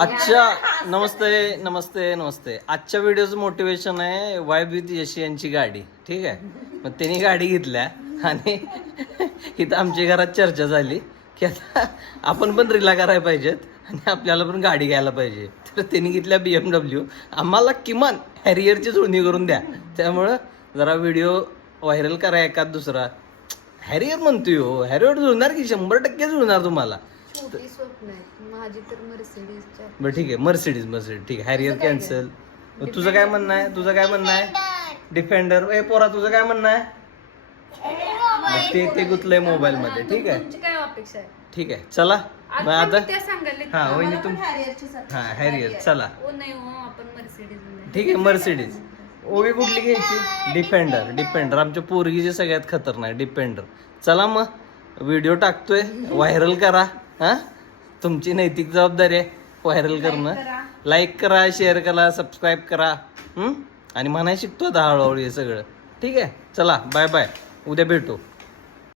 नमस्ते नमस्ते नमस्ते. आजच्या व्हिडिओचं मोटिवेशन आहे vibe with Yeshi यांची गाडी. ठीक आहे, मग त्यांनी गाडी घेतल्या आणि इथं आमच्या घरात चर्चा झाली की आता आपण पण रिला करायला पाहिजेत आणि आपल्याला पण गाडी घ्यायला पाहिजे. तर त्यांनी घेतल्या BMW. आम्हाला किमान हॅरियरची जुळणी करून द्या. त्यामुळं जरा व्हिडिओ व्हायरल करा एखाद दुसरा. हॅरियर म्हणतोय हो, हॅरियर जुळणार की 100% जुळणार तुम्हाला. छोटी स्वप्न आहेत माझी तर मर्सिडीजच्या. बरं ठीक आहे, मर्सिडीज ठीक आहे. Harrier cancel. तुझं काय म्हणणं आहे? डिफेंडर. ए पोरा, तुझं काय म्हणणं आहे? ते गुतलंय मोबाईल मध्ये. ठीक आहे, तुमची काय अपेक्षा आहे? ठीक आहे, चला मग आता. त्या सांगायला हा वहिनी तुम हा हॅरियर चला. नाही हो, आपण मर्सिडीज. ठीक आहे, मर्सिडीज. ओवी कुठली घ्यायची? डिफेंडर. आमच्या पोरगीची सगळ्यात खतरनाक डिफेंडर. चला मग व्हिडिओ टाकतोय, व्हायरल करा. हा, तुमची नैतिक जबाबदारी आहे व्हायरल करणं. लाईक करा, शेअर करा, सबस्क्राईब करा. आणि म्हणाय शिकतो आता हळूहळू हे सगळं. ठीक आहे, चला बाय बाय, उद्या भेटू.